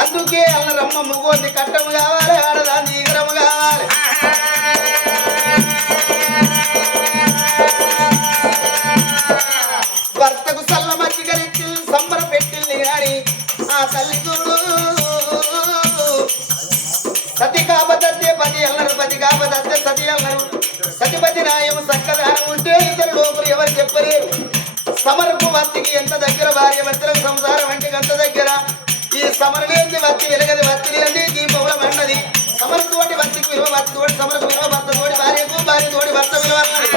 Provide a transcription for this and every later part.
అందుకే అల్లరమ్మ ముగోంది కట్టము కావాలి ఆడదాన్ని ఈగరము కావాలి భర్తకు సల్ల మజ్జిగలిచ్చి సంబర పెట్టింది గాని ఆ తల్లి చూడు సతి కాపదత్తే పది అల్లరు పది కాపదత్తే సతి అల్లరు సతిపతి న్యాయం చక్కదానం ఉంటే ఇద్దరు లోపలు ఎవరు చెప్పలేరు సమరకు వత్తికి ఎంత దగ్గర భార్య భర్తలకు సంసారం అంటే ఎంత దగ్గర ఈ సమరలేంది వత్తి వెలగది వత్తి లేని దీపముల అన్నది సమరతోటి వత్తికి విలువ వత్తి తోటి సమరకు విలువ భర్త తోటి భార్యకు భార్య తోటి భర్త విలువ అన్నది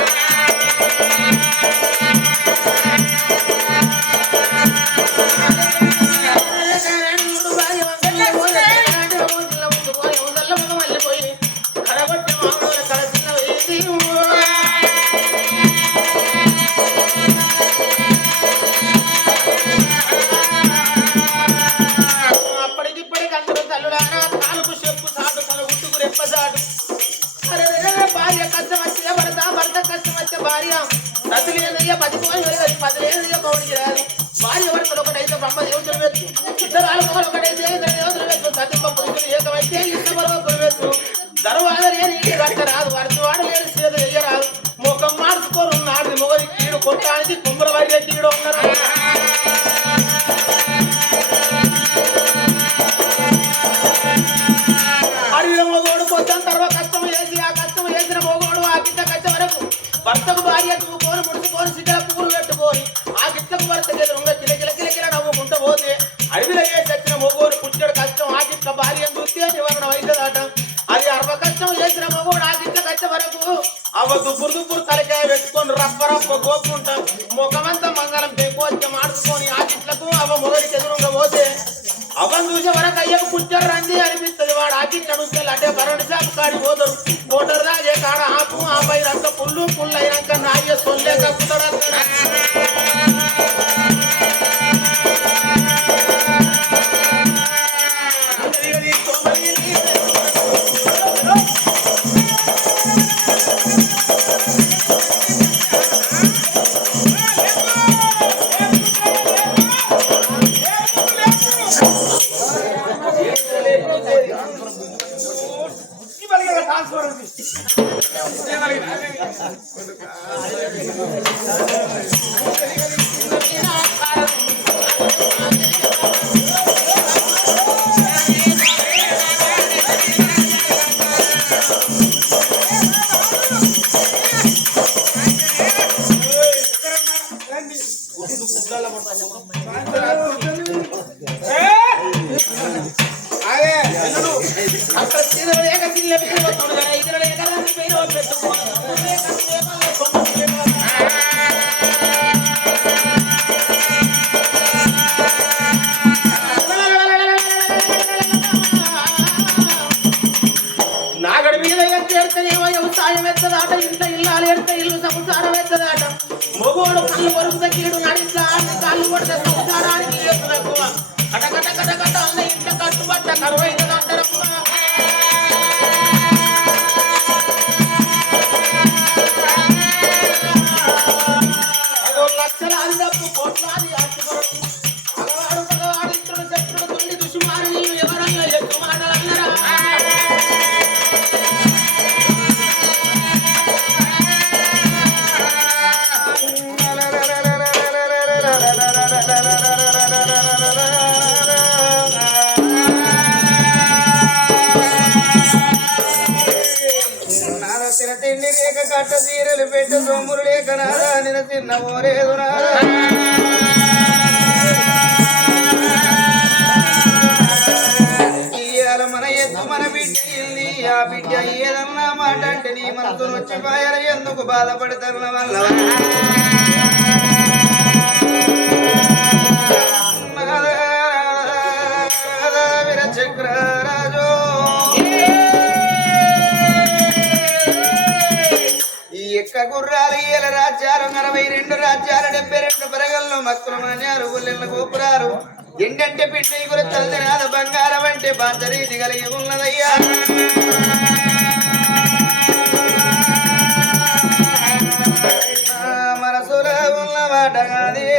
భార్య భర్తలు ఒకటైతే బ్రహ్మదేవుడు వేచ్చు ఇద్దరు ఆలుమలు ఒకటైతే ఇద్దరు దేవతలు వేచ్చు సతింప పురుషులు ఏకమైతే ఇష్టమలో వేచ్చు దర్వాజ లేని ఇంటి కట్ట రాదు వరచువాడు లేని సేద చెయ్యరాదు ముఖం మార్చుకోరు నాడు మొగది కీడు కొట్టానికి కుమ్మర వైద్య కీడు ఉన్నారు అడిగిన మొగోడు పొద్దున తర్వాత కష్టం చేసి ఆ కష్టం చేసిన మొగోడు ఆ గిట్ట కచ్చ వరకు భర్తకు భార్య చూకొని ముడుచుకొని సిగ్గల పువ్వులు పెట్టుకొని ఆ గిట్లకు భర్త ఎదురుగా కిలకిల నవ్వుకుంటూ పోతే అడవిలో వేసి వచ్చిన మొగోడు పుట్టడు కష్టం ఆ గిట్ల భార్య చూస్తే నివారణ అవుతుందట అది అర్వ కష్టం చేసిన మొగోడు ఆ గిట్ల కచ్చ వరకు అవ్వ దుబ్బురు తలకాయ పెట్టుకొని రప్ప గోపుకుంటాం ముఖమంతా మంగళం పెంకోచ్చి మార్చుకొని ఆ గిట్లకు అవ్వ మొగడికి ఎదురుగా పోతే అవన్ చూసే వరకు అయ్యకు పుట్టారు రండి అనిపిస్తుంది వాడు ఆ గిట్ల నుంచి అంటే భరణి షాపు కాడి పోతాడు మోటార్ దాగే కాడ ఆపు ఆ పై రంక పుల్లు అయినాక నాయ్య సొల్లే కక్కుతాడు నాగడి మీద ఎత్తేమో వ్యవసాయం ఎత్తదాట ఇంత ఇల్లాలు ఎడితే ఇల్లు సంసారం ఎత్తదాట మొగోడు కళ్ళు పొరుగు కీడు నడిస్తా కాళ్ళు కొడితే సంసారానికి ఎక్కువ కటకట అన్న ఇంట కట్టుబట్ట కరువైన అంటారు లక్షలాది డబ్బు కోట్లాది అట్టుకొరకు అలవాడు ఇతరుడు శత్రుడు తుండి దుష్మాని నీవు ఎవరన్నా ఎక్కువ మాటలన్నరా తిండి లేక కట్ట చీరలు పెట్ట సొమ్ములు లేక నాదా నిన్న తిన్నవోలేదు నాదా ఇయ్యాల మన ఎత్తు మన బిడ్డ ఇల్లి ఆ బిడ్డ ఏదన్నా మాట అంటే నీ మనసును వచ్చి పాయర ఎందుకు బాధపడతారు వల్ల చక్రరాజు ఈ ఎక్క గుర్రాలు ఏల రాజ్యాలు 42 రాజ్యాలు 72 పరగల్లో మక్కులు మాన్యారు గుల్లెళ్ళ గోపురారు ఎండంటే పిండి గురి తల్లినాద బంగారం అంటే బాంచరీతి కలిగి ఉన్నదయ్యా మనసులో ఉన్న మాట కాదే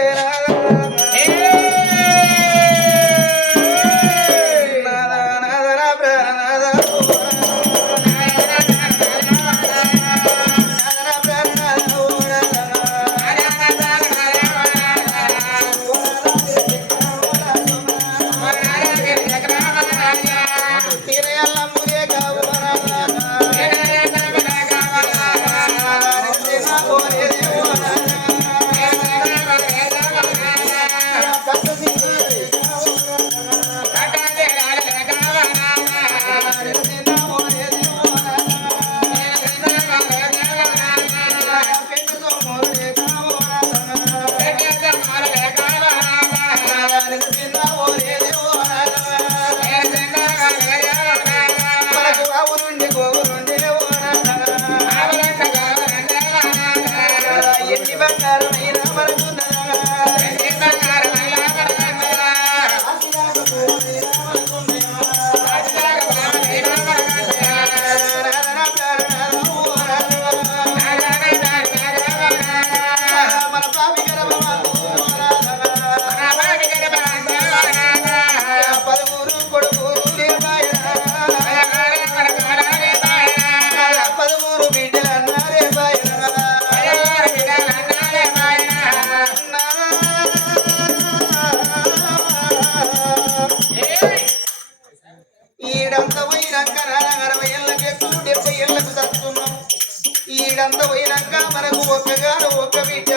ఈడంతా పోయినాక మనకు ఒక్కగాను ఒక్క బిడ్డ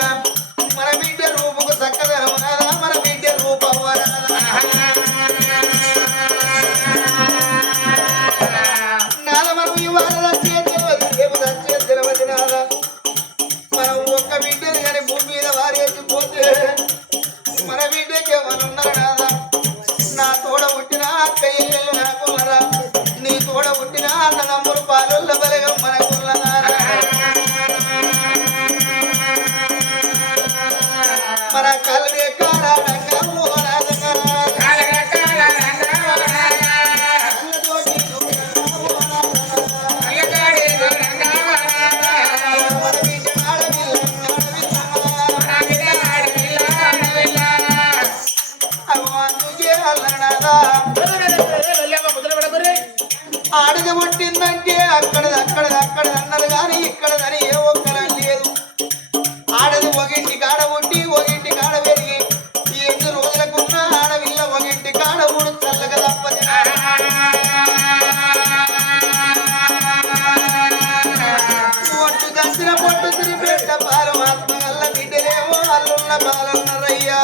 మన బిడ్డ రూపుకు చక్కదనం రాదా మన బిడ్డ రూపం నాద మనం ఇవాళ రేపు దచ్చే తెలవది నాదా మనం ఒక్క బిడ్డని కానీ భూమి మీద వారేసిపోతే మన బిడ్డకి ఎవరున్నారు నాదా నా తోడ పుట్టిన అక్కయ్యలు నాకున్నరా నీ తోడ పుట్టిన అన్నదమ్ములు పాలుళ్ళ బలగం మనకున్నదా మన కళ్ళే ఆడది పుట్టిందంటే అక్కడ అన్నారు కానీ ఇక్కడదని ఏ ఒక్కరం లేదు ఆడది ఒగింటి కాడ పుట్టి ఒగింటి కాడ పెరిగి ఈ 8 రోజులకున్న ఆడవిల్ల ఒగింటి కాడ ఊడు చల్లగా తప్పది ఒట్టు దంచిన పొట్టు తిరిపెట్ట పారమాత్మ గల్ల బిడ్డలేమో అల్లున్న పాలన్నరయ్యా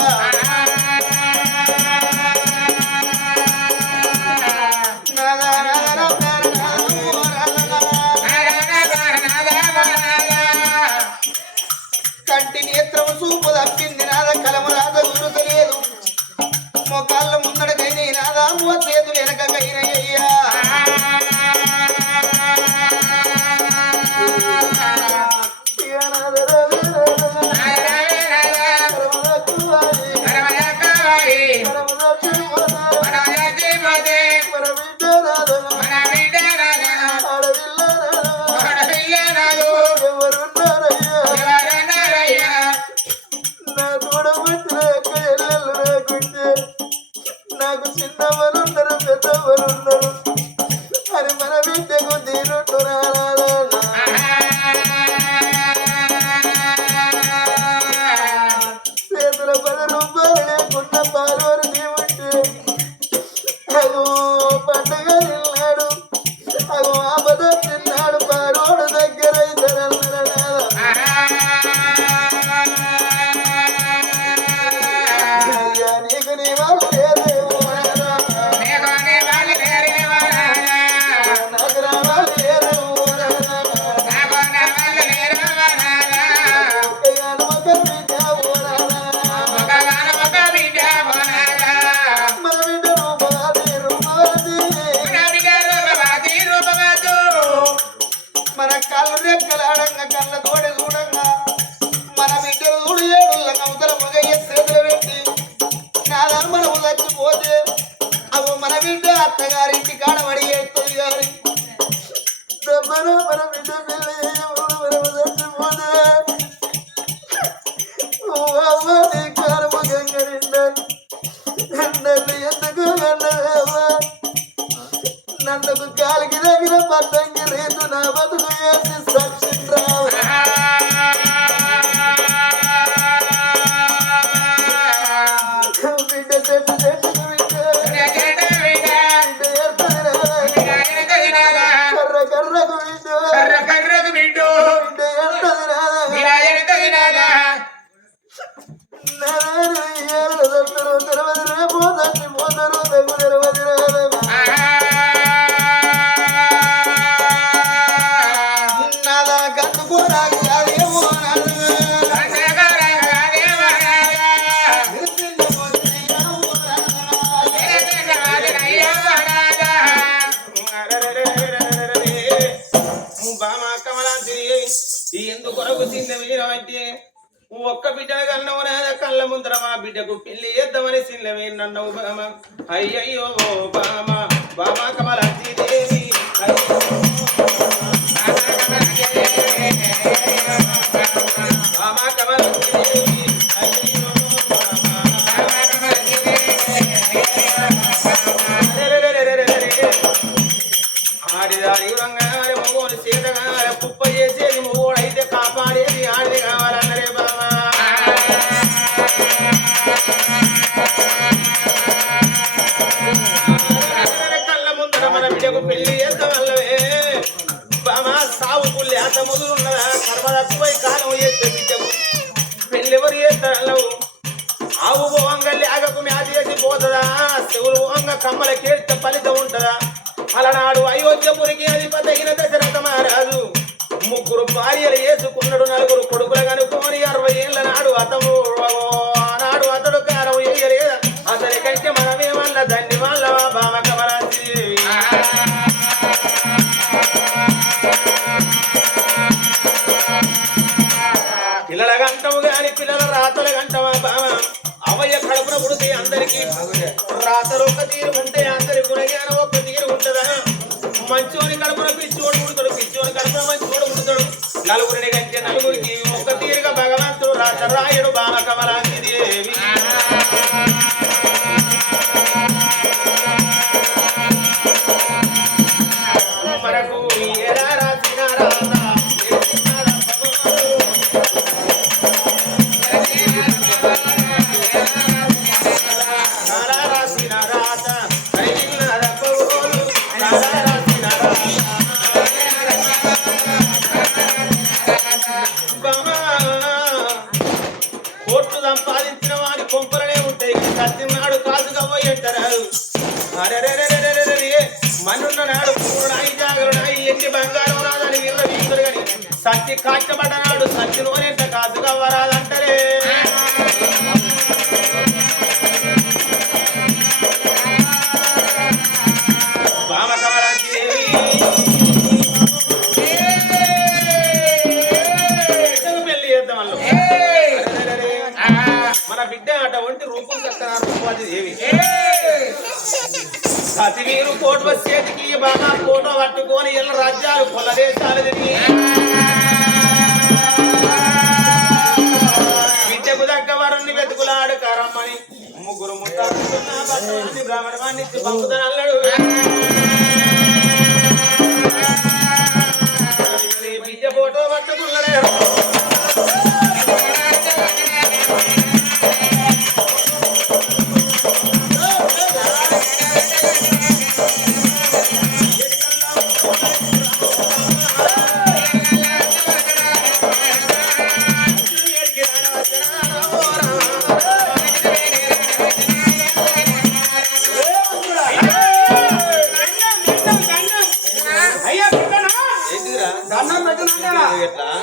కంటి నేత్రము చూపు తప్పింది నాదా కలము రాద గురు తెలియదు మొకాళ్ళ ముందడకైనా నాదా చేతులు వెనకకైనా అయ్యా నా తోడ రెక్కలాడంగా కళ్ళ తోడి చూడంగా మన బిడ్డలు చూడు ఏడుళ్ళ అవతల మగయ్య చేతులు పెట్టి నాదా మనము చచ్చిపోతే అవు మన బిడ్డ అత్తగారింటి కాడబడి ఏడుతుంది గారి మన బిడ్డ మనము చచ్చిపోతే నీ కారము గంగరిందని నన్ను ఎందుకు అన్నదేవా నన్ను కాలికి దగ్గర పట్టంగి రేటు నా బతుకు వేసి సాక్షిరావు బిడ్డ చెట్టు చెట్టుకు కర్ర కర్రకు బిడ్డ ఎందుకొరకు సిన్నమీరమంటే ఒక్క బిడ్డను కన్నవు నాదా కళ్ళ ముందర మా బిడ్డకు పెళ్లి చేద్దామని సిన్నమే నన్నవు బామ అయ్యయ్యో బామ బామ కమలాంటి దేవి బామ కమలాంటి దేవి అయ్యయ్యో ఆడిదాడి రంగారే మగోని సీతగారే కుప్ప చేసేది మగోడైతే కాపాడేది ఆడిది కావాలన్నరే బాబా కళ్ళ ముందర మన బిడ్డకు పెళ్లి చేస్తామల్లవే బామా సాగు పుల్లి అంత ముదురున్నదా కర్మ తక్కువై కాలం చేస్తే బిడ్డకు పెళ్లి ఎవరు చేస్తారల్లవు ఆవు పోవంగా లేగకు మ్యాది చేసి పోతుందా చెవులు పోవంగా కమ్మల కేడితే ఫలితం ఉంటుందా అలనాడు అయోధ్యపురికి అధిపతైన దశరథ మహారాజు ముగ్గురు భార్యలు వేసుకున్నాడు నలుగురు కొడుకులు కనుక్కొని 60 ఏళ్ల నాడు ఆనాడు అతడు కారం వేయలేదు అతని కంటే మనమే వల్ల దండి వల్ల బామ కమలాంటి పిల్లల గంటము గాని పిల్లల రాతల గంటమా బామ అవయ్య కడుపున పుడితే అందరికి రాతలు ఒక తీరు ఉంటే అందరి గుణజ్ఞానం ఒక తీరు ఉంటుందా మంచోని కడుపున పిచ్చోడు పుడతాడు పిచ్చోని కడుపున మంచోడు పుడతాడు నలుగురిని కంటే నలుగురికి ఒక తీరుగా భగవంతుడు రాత రాయుడు బామ కమలాంటి దేవి మనకు ఎలా రాసిన రాత కోట్లు సంపాదించిన వారి కొంపలనే ఉంటాయి సత్యనాడు కాదుగా పోయి అంటారు మనున్న నాడు పూర్ణాయి జాగరుడాయి ఎన్ని బంగారం రాదని వీళ్ళ వీసులు కానీ సత్తి కాచబడ్డనాడు సత్యలోనేంత కాదుగా వరాలంటారే బామ కమలాంటి దేవి పెళ్లి చేద్దాం వాళ్ళు మన బిడ్డ అటువంటి రూపం చెప్తున్నారు రూపాది దేవి సతి వీరు కోట చేతికి బాగా కోట పట్టుకొని ఇళ్ళ రాజ్యాలు కొల్ల దేశాలు తిరిగి బిడ్డకు దగ్గ వరుణ్ణి వెతుకులాడు కరమ్మని ముగ్గురు ముట్టాడుతున్న బ్రాహ్మణవాణ్ణి పంపుతానన్నాడు బిడ్డ ఫోటో పట్టుకున్నాడే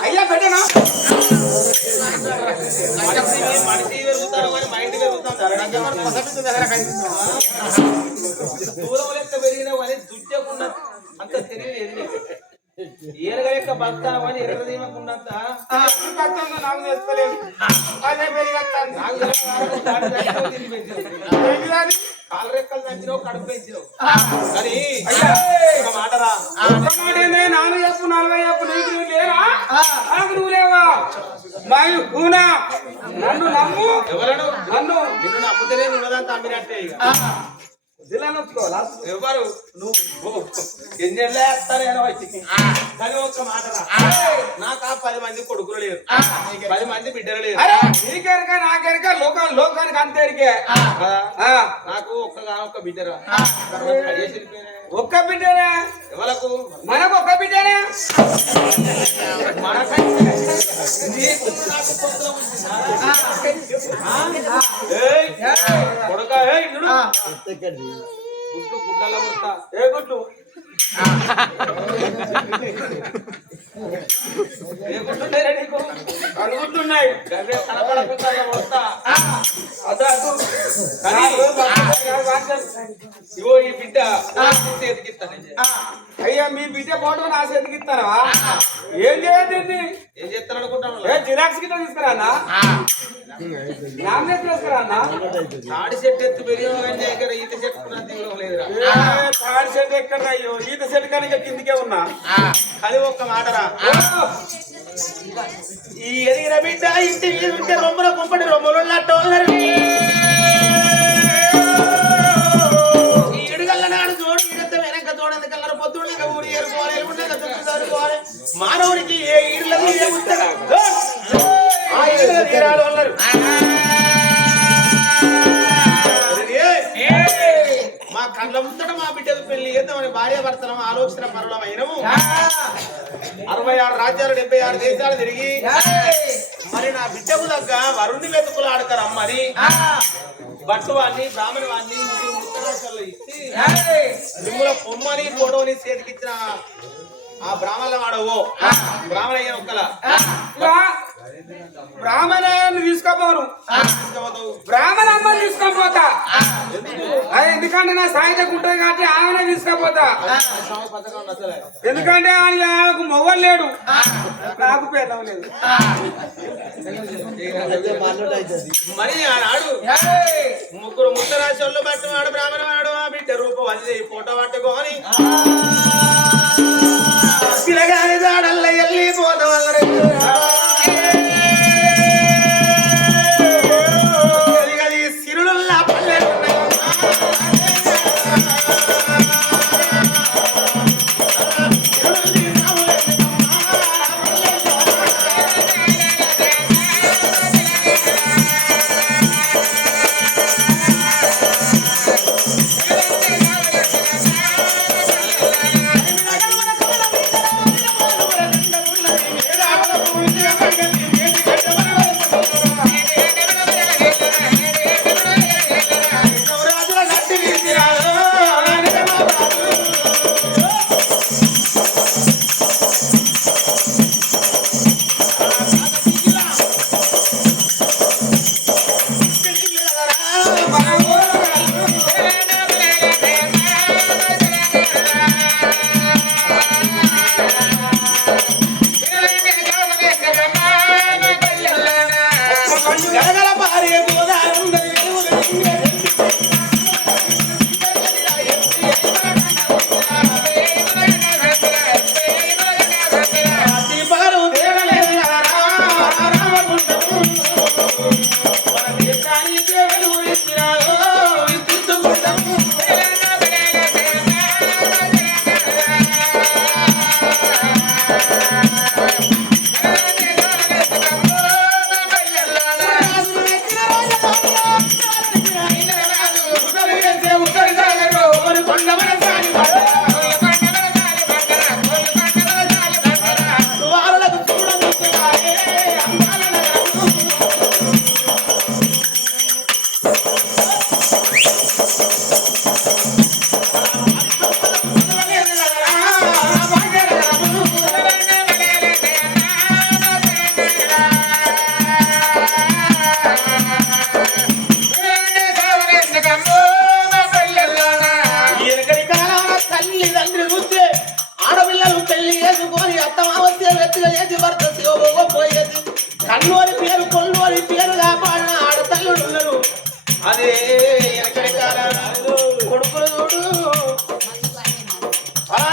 అయ్యా పెట్టనా మనిషి పెరుగుతారు మరి మైండ్ దూరం లెక్క పెరిగిన దుడ్డకున్న అంత తెలియలేదు ఏనుగ లెక్క బస్తాను అని ఎర్రదీమకున్నంత నాకు తెలుస్తలేదు అదే పెరిగత్తాను కాలు రెక్కలు దంచినావు కడుపు పెంచినావు కానీ ఒక మాటరా నాలుగు చెప్పు 40 చెప్పు నీకు నువ్వు లేరా నాకు నువ్వు లేవా మాయు కూనా నన్ను నమ్ము ఎవరను నన్ను నిన్ను నమ్ముతేనే ఉన్నదంతా అమ్మినట్టే ఇక జిల్లానొచ్చుకోవాలా ఎవరు నువ్వు ఎన్నెళ్ళే వేస్తానేనో కానీ ఒక్క మాటరా నాకు 10 మంది కొడుకులు లేరు 10 మంది బిడ్డలు లేరు నీకెరక నాకెరక లోకానికి అంతేరికే నాకు ఒక్క బిడ్డరా ఒక్క బిడ్డనే ఎవరకు మనకు ఒక్క బిడ్డనే కొడుక గుడ్లు గుడ్ల ముడతా ఏ గుడ్లు ఏ గుడ్లున్నాయి నీకు అడుగుతున్నాయి కనపడకుండా వస్తా ఇగో ఈ బిడ్డ ఎదిగిస్తాను అయ్యా మీ బిడ్డ ఫోటో నా చేతికి ఇస్తారా ఏం చేయండి ఏం చేస్తాను అనుకుంటాను ఏ జిరాక్స్ కింద తీసుకురా అన్న నామినేట్ తీసుకురా అన్న తాడి చెట్టు ఎత్తు పెరిగే దగ్గర ఈత చెట్టు తీవ్రం లేదురా తాడి చెట్టు ఎక్కడ అయ్యో ఈత చెట్టు కనుక కిందికే ఉన్నా అది ఒక్క మాటరా ఈ ఎదిగిన బిడ్డ ఇంటి ఉంటే రొమ్మల కుంపటి రొమ్మలు ఈ ఎడుగల్ల నాడు చూడు ఈడంత వెనక చూడండి కల్లర పొద్దుడు ఊరి ఏరుకోవాలి మానవుడికి ఏ ఈడులది ఏ ఉత్తరం ఆ ఈడుల తీరాలు అన్నారు మా కళ్ళ ముందట మా బిడ్డకు పెళ్లి చేద్దామని భార్య భర్తలం ఆలోచన పరులమైనము 66 రాజ్యాలు 76 దేశాలు తిరిగి మరి నా బిడ్డకు దగ్గ వరుణ్ణి వెతుకులు ఆడతారు అమ్మని భట్టు వాడిని బ్రాహ్మణ వాడిని ముగ్గురు ముత్తరాశల్లో ఇచ్చి మిమ్మల్ని పొమ్మని ఫోటోని చేతికిచ్చిన ఆ బ్రాహ్మణ వాడవో బ్రాహ్మణ అయ్యా ఒక్కల బ్రాహ్మణాన్ని తీసుకోపోను బ్రాహ్మణ అమ్మని తీసుకోపోతా ఎందుకంటే నా సాయంత్రం ఉంటుంది కాబట్టి ఆమెనే తీసుకోపోతా ఎందుకంటే ఆయనకు మొగలు లేడు నాకు పెళ్ళం లేదు మరి ఆనాడు ముగ్గురు ముత్తరాశి వాళ్ళు బట్టి వాడు బ్రాహ్మణ వాడు ఆ బిడ్డ రూపం అది ఫోటో పట్టుకోని పిల్లగాని దాడల్ల వెళ్ళిపోతాం సిరుడుల్లా పల్లె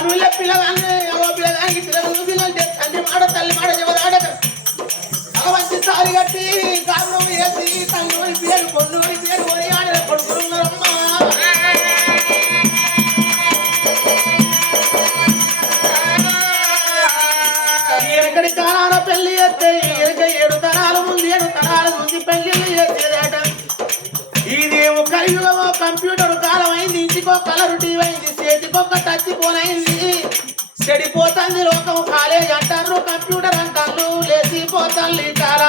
నువ్వుల పిల్లగాన్ని ఎవో పిల్లగానికి పిల్లలు తండ్రి మాట తల్లి మాట ఎవరాడక మంచి సారి కట్టి కాపురం వేసి తల్లి పేరు కొన్ను పేరు కొని ఆడ కొడుకున్నారమ్మా ఎక్కడి కాలాల పెళ్లి చేస్తే ఎనక 7 తరాల ముందు 7 తరాల నుంచి పెళ్లిళ్ళు చేసేదట ఇదేమో కలియుగమో కంప్యూటర్ కాలం అయింది ఇంటికో కలరు టీవీ అయింది చేతికొక టచ్ ఫోన్ అయింది చెడిపోతుంది లోకం కాలేజ్ అంటారు కంప్యూటర్ అంటారు లేచిపోతుంది చాలా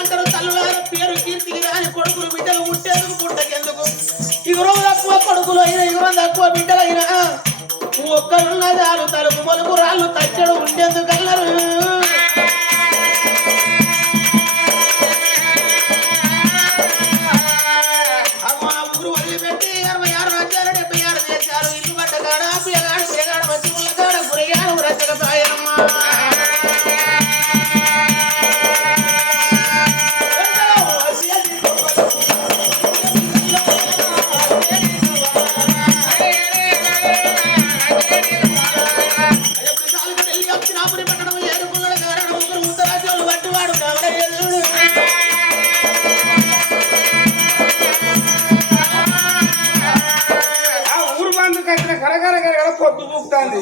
అంటారు తల్లులార పేరు కీర్తికి రాని కొడుకులు బిడ్డలు పుట్టేందుకు పుట్టకెందుకు ఇగురం తక్కువ కొడుకులు అయినా ఇగురం తక్కువ బిడ్డలైనా ఒక్కరున్న చాలు తలుపు మొలుపు రాళ్ళు తచ్చడు ఉండేందుకన్నారు ఊరు వదిలిపెట్టి 66 రాజ్యాలు 76 దేశాలు ఇల్లు పడ్డగాడ పిల్లగాడు పిల్లగాడు మంచి ముళ్ళగాడ గురిగాడు రచకపాయనమ్మా కరకర పొద్దు పుక్తాంది